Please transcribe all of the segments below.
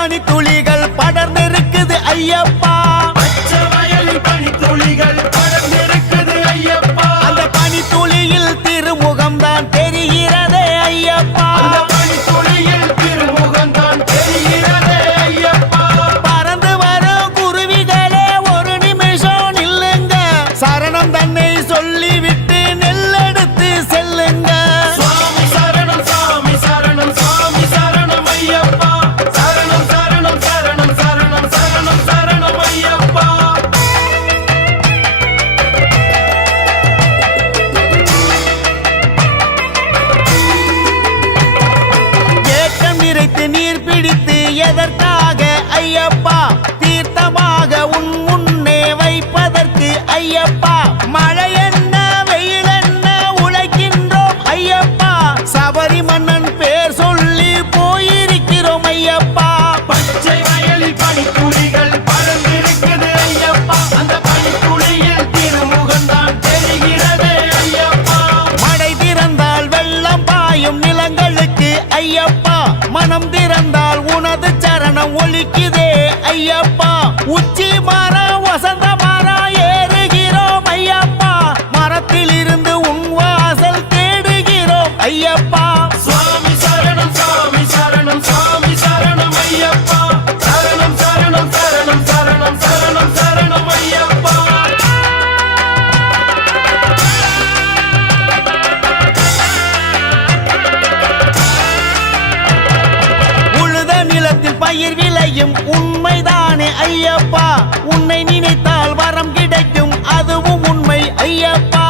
பனித்துளிகள் படர்ந்திருக்குது ஐயப்பா. பச்சை வயலில் பனித்துளிகள் படர்ந்திருக்குது ஐயப்பா. அந்த பனித்துளியில் திருமுகம்தான் தெரிகிறதே ஐயப்பா. அந்த பனித்துளியில் திருமுகம்தான் தெரிகிறதே ஐயப்பா. பறந்து வரும் குருவிகளே ஒரு நிமிஷம் நில்லுங்க. சரணம் தன்னை சொல்லிவிட்டு நெல்லெடுத்து செல்லுங்க. சுவாமி சரணம் சாமி சரணம் சாமி சரணம் ஐயப்பா. சரணம் சரணம் சரணம் சரணம் சரணம் சரணம் ஐயப்பா. ஏக்கம் நிறைத்து நீர் பிடித்து எதற்காக ஐயப்பா? தீர்த்தமாக உன் முன்னே வைப்பதற்கு ஐயப்பா. மழை என்ன வெயில் என்ன உழைக்கின்றோம் ஐயப்பா. சபரி மன்னன் பேர் சொல்லி போயிருக்கிறோம் ஐயப்பா. பச்சை வயலில் பனித்துளிகள் படர்ந்திருக்குது ஐயப்பா. அந்த பனித்துளியில் திருமுகம்தான் தெரிகிறதே ஐயப்பா. மழை திறந்தால் வெள்ளம் பாயும் நிலங்களுக்கு ஐயப்பா. மனம் திறந்தால் உனது சரணம் ஒலிக்குதே ஐயப்பா. உச்சி மரம் வசந்த மரம் ஏறுகிறோம் ஐயப்பா. மரத்தில் இருந்து உன் வாசல் தேடுகிறோம் ஐயப்பா. சுவாமி சரணம் சாமி சரணம் சாமி சரணம் ஐயப்பா. சரணம் சரணம் சரணம் சரணம் சரணம் சரணம் ஐயப்பா. உழுத நிலத்தில் பயிர் விளையும் உண்மைதானே ஐயப்பா. உன்னை நினைத்தால் வரம் கிடைக்கும் அதுவும் உண்மை ஐயப்பா.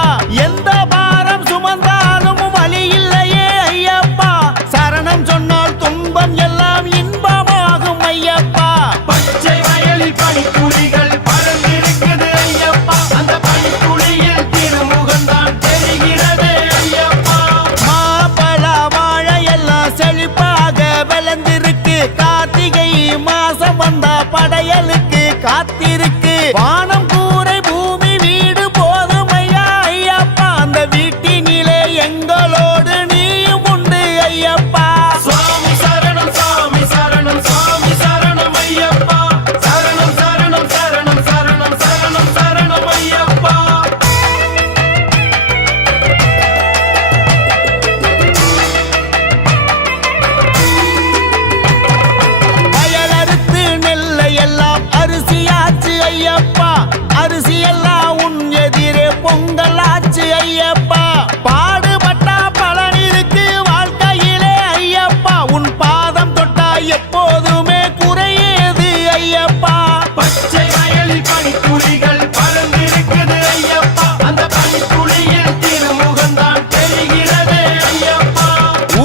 எந்த பாரம் சுமந்தாலும் வலி இல்லையே ஐயப்பா. சரணம் சொன்னால் துன்பம் எல்லாம் இன்பமாகும் ஐயப்பா. பச்சை வயலில் பனித்துளிகள் படர்ந்திருக்குது ஐயப்பா. அந்த பனித்துளியில் திருமுகம்தான் தெரிகிறதே ஐயப்பா. மாப்பழ வாழையெல்லாம் செழிப்பாக விளைந்திருக்கு. கார்த்திகை மாசம் வந்தா படையலுக்கு காத்திருக்கு. வானம் கூரை பூமி வீடு போதும் ஐயா ஐயப்பா. அந்த வீட்டினிலே எங்களோடு நீயும் உண்டு ஐயப்பா. சுவாமி சரணம் சாமி சரணம் சாமி சரணம் ஐயப்பா. சரணம் சரணம் சரணம் சரணம் சரணம் சரணம் ஐயப்பா. வயலறுத்து நெல்லை எல்லாம் அரிசியாச்சு ஐயப்பா. அரிசி எல்லாம் உன் எதிரே பொங்கலாச்சு ஐயப்பா. பாடுபட்டா பலன் இருக்கு வாழ்க்கையிலே ஐயப்பா. உன் பாதம் தொட்டா எப்போதுமே குறையேது ஐயப்பா. பச்சை வயலில் பனித்துளிகள் படர்ந்திருக்குது ஐயப்பா. அந்த பனித்துளியில் திருமுகம்தான் தெரிகிறதே ஐயப்பா.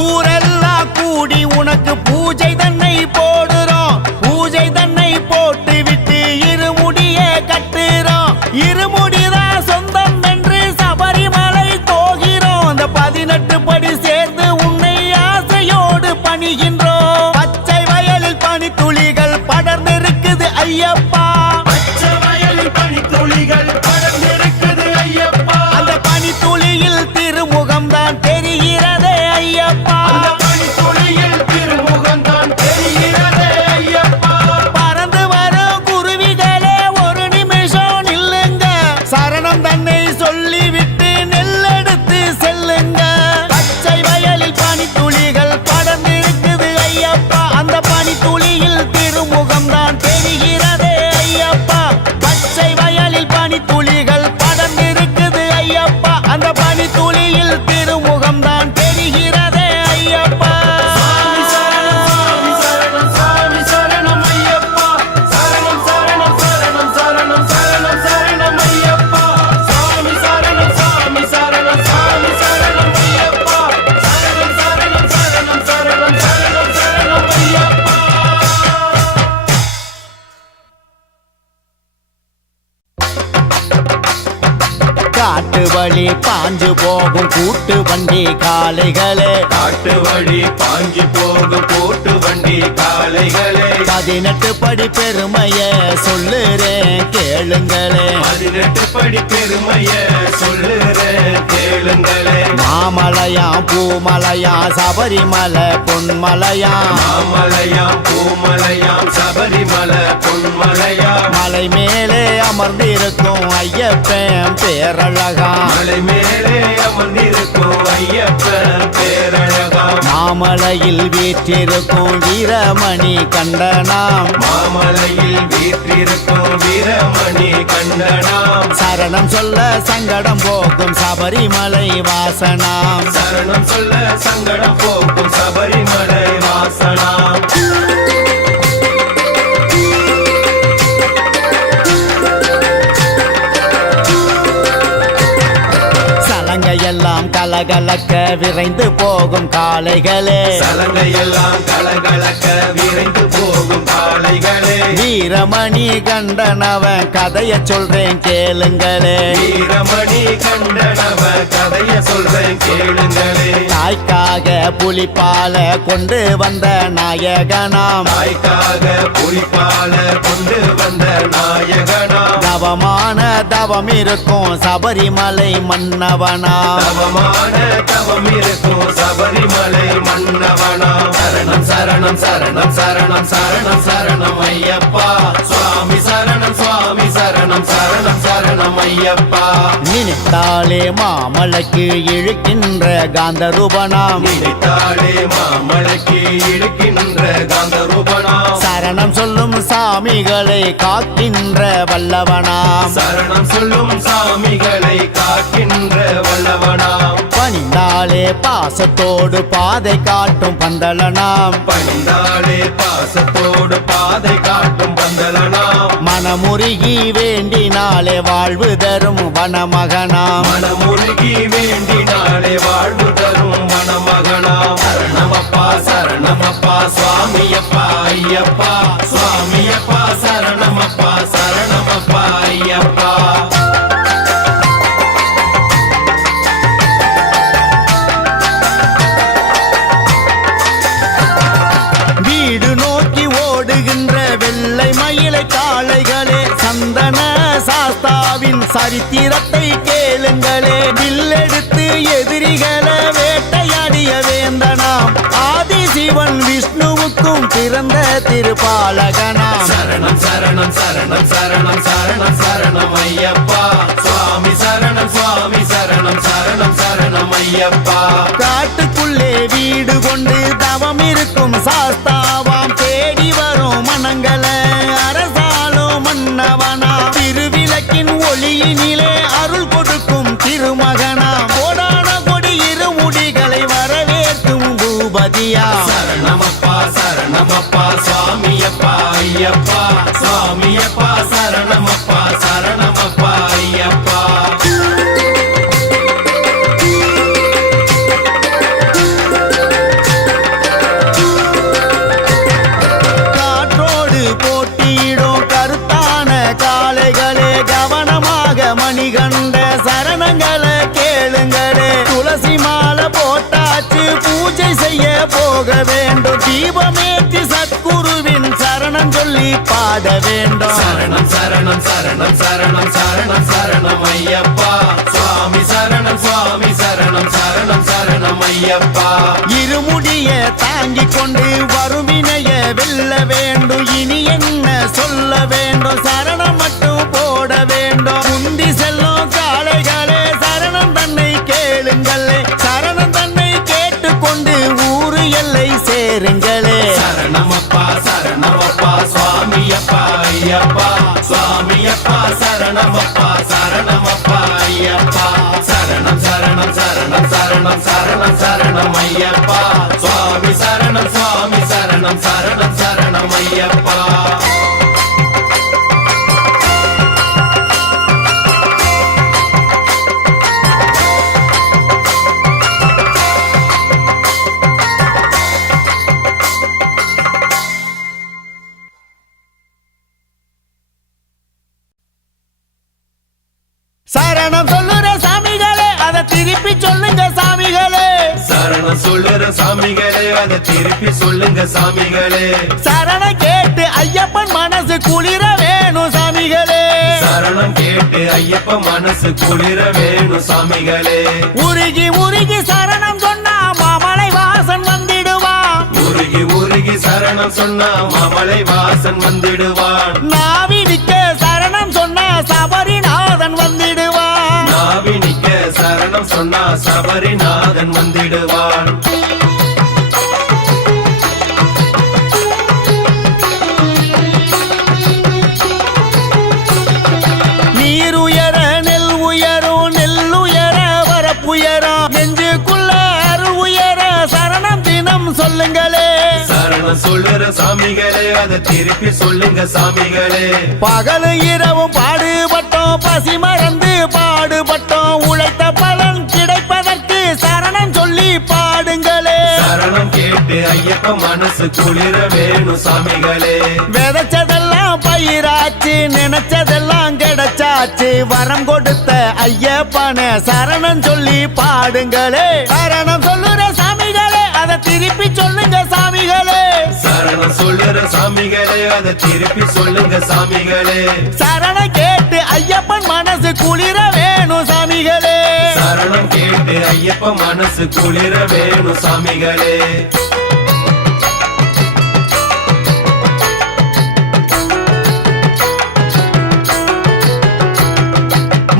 ஊரெல்லாம் கூடி உனக்கு பூஜை தன்னை போடுறோம். பூஜை தன்னை போட்டு விட்டு இருமுடியே கட்டுறோம். இருமுடிதான் சொந்தம் என்று சபரிமலை போகிறோம். அந்த 18 படி சேர்ந்து உன்னை ஆசையோடு பணிகின்றோம். பச்சை வயலில் பனித்துளிகள் படர்ந்திருக்குது ஐயப்பா. பச்சை வயலில் பனித்துளிகள் படர்ந்திருக்குது ஐயப்பா. அந்த பனித்துளியில் திருமுகம்தான் தெரிகிறதே ஐயப்பா. அந்த பனித்துளியில் திருமுகம்தான் தெரிகிறதே ஐயப்பா. பறந்து வரும் குருவிகளே ஒரு நிமிஷம் நில்லுங்க. சரணம் தன்னை சொல்லிவிட்டு நெல்லெடுத்து செல்லுங்க. பச்சை வயலில் பனித்துளிகள் படர்ந்திருக்குது ஐயப்பா. அந்த பனித்துளியில் திருமுகம்தான் தெரிகிறதே ஐயப்பா. பச்சை வயலில் பனித்துளிகள் படர்ந்திருக்குது ஐயப்பா. அந்த பனித்துளியில் திருமுகம்தான் தெரிகிறதே ஐயப்பா. சாமி சரணம் சாமி சரணம் சாமி சரணம் ஐயப்பா. சரணம் சரணம் சரணம் சரணம் சரணம் சரணம் ஐயப்பா. சாமி சரணம் சாமி சரணம் சாமி சரணம் ஐயப்பா. சரணம் சரணம் சரணம் சரணம் சரணம் சரணம் ஐயப்பா. காட்டு வழி பாஞ்சு போகும் கூட்டு வண்டி காளைகளே. காட்டு வழி பாஞ்சு போகும் கூட்டு வண்டி காளைகளே. 18 படி பெருமைய சொல்லுறேன் கேளுங்களே. 18 படி பெருமைய சொல்லுறேன் கேளுங்களே. மலையா மலை மேலே அமர்ந்திருக்கும் ஐயப்பன் பேரழகா மலை மேலே அமர்ந்திருக்கும் ஐயப்பன் பேரழகா மாமலையில் வீற்றிருக்கும் வீரமணி கண்டனாம் மாமலையில் வீற்றிருக்கும் வீரமணி கண்டனாம் சரணம் சொல்ல சங்கடம் போக்கும் சபரிமலை வாசனாம் சரணம் சொல்ல சங்கடம் போக்கும் சபரிமலை வாசனாம் சலங்கையெல்லாம் கலகலக்க விரைந்து போகும் காளைகளே சலங்கையெல்லாம் கலகலக்க விரைந்து போகும் காளைகளே வீரமணி கண்டனவன் கதைய சொல்றேன் கேளுங்களே வீரமணி கண்டனவ கதைய சொல்றேன் கேளுங்களே தாய்க்காக புலிப்பால கொண்டு வந்த நாயகனாம் தாய்க்காக புலிப்பால கொண்டு வந்த நாயகனாம் தவமான தவம் இருக்கும் சபரிமலை மன்னவனாம் தவமான தவம் இருக்கும் சபரிமலை மன்னவனாம் சரணம் சரணம் சரணம் சரணம் சரணம் சரணம் ஐயப்பா சுவாமி சரணம் சுவாமி சரணம் சரணம் சரணம் ஐயப்பா நினைத்தாலே மாமலைக்கு இழுக்கின்ற காந்தரூபனாம் நினைத்தாலே மாமலைக்கு இழுக்கின்ற காந்தரூபனாம் சரணம் சொல்லும் சாமிகளை காக்கின்ற வல்லவனாம் சரணம் சொல்லும் சாமிகளை காக்கின்ற வல்லவனாம் பணிந்தாலே பாசத்தோடு பாதை காட்டும் பந்தலனாம் பணிந்தாலே பாசத்தோடு பாதை காட்டும் பந்தலனாம் மனமுருகி வேண்டினாலே வாழ்வு தரும் வனமகனாம் மனமுருகி வேண்டினாலே வாழ்வு தரும் மணமகனாம் சரணமப்பா சரணமப்பா சுவாமியப்பா ஐயப்பா சுவாமியப்பா சரணமப்பா சரணமப்பா ஐயப்பா வீடு நோக்கி ஓடுகின்ற வெள்ளை மயிலை காளைகளே சந்தன சாஸ்தாவின் சரித்திரத்தை கேளுங்களே வில்லெடுத்து எதிரிகளை வேட்டையாடிய வேந்தனாம் ஆதிசிவன் விஷ்ணுவுக்கும் பிறந்த திருப்பாலகனாம் சரணம் சரணம் சரணம் சரணம் சரணம் சரணம் ஐயப்பா சுவாமி சரணம் சுவாமி சரணம் சரணம் சரணம் ஐயப்பா காட்டுக்குள்ளே வீடு கொண்டு தவம் இருக்கும் சாஸ்தாவாம் தேடி வரும் மனங்களை அரசாலும் மன்னவனா திருவிளக்கின் ஒளியினிலே அருள் கொடுக்கும் திருமகனா கோடான கொடி இருமுடிகளை வரவேற்கும் பூபதியா சரணமப்பா சரணமப்பா சுவாமியப்பா ஐயப்பா சுவாமியப்பா சரணமப்பா சரணமப்பா ஐயப்பா காற்றோடு போட்டியிடும் கருத்தான காளைகளே கவனமாக மணிகண்ட சரணங்களை கேளுங்களே துளசி மாலை போட்டாச்சு பூஜை செய்ய போக வேண்டும் தீபமேற்றி சத்குருவின் சரணம் சொல்லி பாட வேண்டும் சரணம் சரணம் சரணம் சரணம் சரணம் சரணம் ஐயப்பா சுவாமி சரணம் சுவாமி சரணம் சரணம் சரணம் ஐயப்பா இருமுடிய தாங்கிக் கொண்டு வருவினைய வெல்ல வேண்டும் இனி என்ன சொல்ல வேண்டும் சரணம் மட்டும் போட வேண்டும் முந்தி செல்லும் காளைகளே சரணம் தன்னை கேளுங்களே சரணம் தன்னை கேட்டுக்கொண்டு ஊரு எல்லை சேருங்களே சரணமப்பா சரணமப்பா சுவாமியப்பா ஐயப்பா சுவாமியப்பா சரணமப்பா சரணமப்பா ஐயப்பா சரணம் சரணம் சரணம் சரணம் சரணம் சரணம் ஐயப்பா சுவாமி சரணம் சுவாமி சரணம் சரணம் சரணம் ஐயப்பா சரணம் சொல்லுற சாமிகளே அதை திருப்பி சொல்லுங்க சாமிகளே சரணம் சொல்லுற சாமிகளே அதை திருப்பி சொல்லுங்க சாமிகளே சரணம் கேட்டு ஐயப்பன் மனசு குளிர வேணும் சாமிகளே சரணம் கேட்டு ஐயப்ப மனசு குளிர வேணும் சாமிகளே உருகி உருகி சரணம் சொன்னா மாமலை வாசன் வந்திடுவான் உருகி உருகி உருகி சரணம் சொன்னா மாமலை வாசன் வந்திடுவான் நாவினிக்க சரணம் சொன்ன சபரிநாதன் வந்திடுவான் நாவினிக்க சரணம் சொன்னா சபரிநாதன் வந்திடுவான் நீர் உயர நெல் உயரும் நெல் உயர வரப்புயரும் நெஞ்சுக்குள்ள அருள் உயர சரணம் தினம் சொல்லுங்களே சரணம் சொல்லுற சாமிகளே அதை திருப்பி சொல்லுங்க சாமிகளே பகல் இரவும் பாடுபட்டோம் பசி மறந்து பாடுபட்டோம் உழைத்த பலன் கிடைப்பதற்கு சரணம் சொல்லி பாடுங்களே சரணம் கேட்டு ஐயப்ப மனசு குளிர வேணும் சாமிகளே விதைச்சதெல்லாம் பயிராச்சு நினைச்சதெல்லாம் கிடைச்சாச்சு வரம் கொடுத்த ஐயப்பன சரணம் சொல்லி பாடுங்களே சரணம் சொல்லுற சாமிகளே அதை திருப்பி சொல்லுங்க சாமிகளே சரணம் சொல்லுற சாமிகளே அதை திருப்பி சொல்லுங்க சாமிகளே சரணம் கேட்டு ஐயப்பன் மனசு குளிர வேணும் சாமிகளே சரணம் கேட்டு ஐயப்ப மனசு குளிர வேணும் சாமிகளே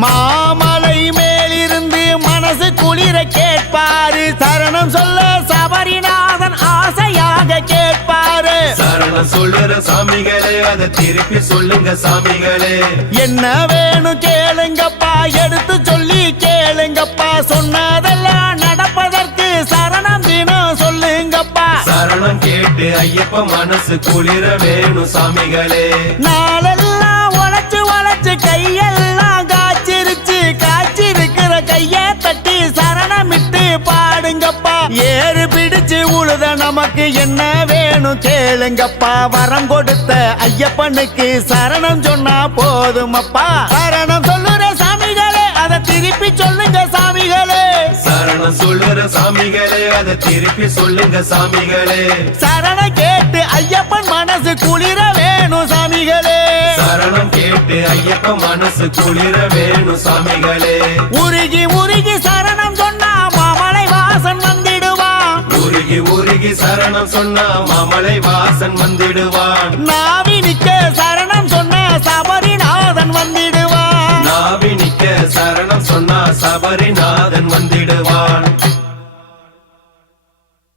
மாமலை மேலிருந்து மனசு குளிர கேட்பாரு சரணம் சொல்ல சபரிநாதன் ஆசையாக கேட்பாரு சரணம் சொல்லுற சாமிகளே அதை திருப்பி சொல்லுங்க சாமிகளே என்ன வேணும் கேளுங்கப்பா எடுத்து சொல்லி கேளுங்கப்பா சொன்னதெல்லாம் நடப்பதற்கு சரணம் தினம் சொல்லுங்கப்பா சரணம் கேட்டு ஐயப்ப மனசு குளிர வேணும் சாமிகளே நாளெல்லாம் உழைச்சு உழைச்சு கையெல்லாம் காய்ச்சிருக்கிற கைய தட்டி சரணமிட்டு பாடுங்கப்பா ஏறு பிடிச்சு உழுத நமக்கு என்ன வேணும் கேளுங்கப்பா வரம் கொடுத்த ஐயப்பனுக்கு சரணம் சொன்னா போதுமப்பா சரணம் சொல்லுற சாமிகளே அதை திருப்பி சொல்லுங்க சாமிகளே சரணம் சொல்லுற சாமிகளே அதை திருப்பி சொல்லுங்க சாமிகளே சரணம் கேட்டு ஐயப்பன் மனசு குளிர வேணும் சாமிகளே சரணம் கேட்டு ஐயப்ப மனசு குளிர வேணும் சாமிகளே உருகி உருகி சரணம் சொன்னா மாமலை வாசன் வந்திடுவான் உருகி உருகி சரணம் சொன்னா மாமலை வாசன் வந்திடுவான் நாவினிக்க சரணம் சொன்ன சபரிநாதன் வந்திடுவான் நாவினிக்க சரணம் சொன்னா சபரிநாதன் வந்திடுவான்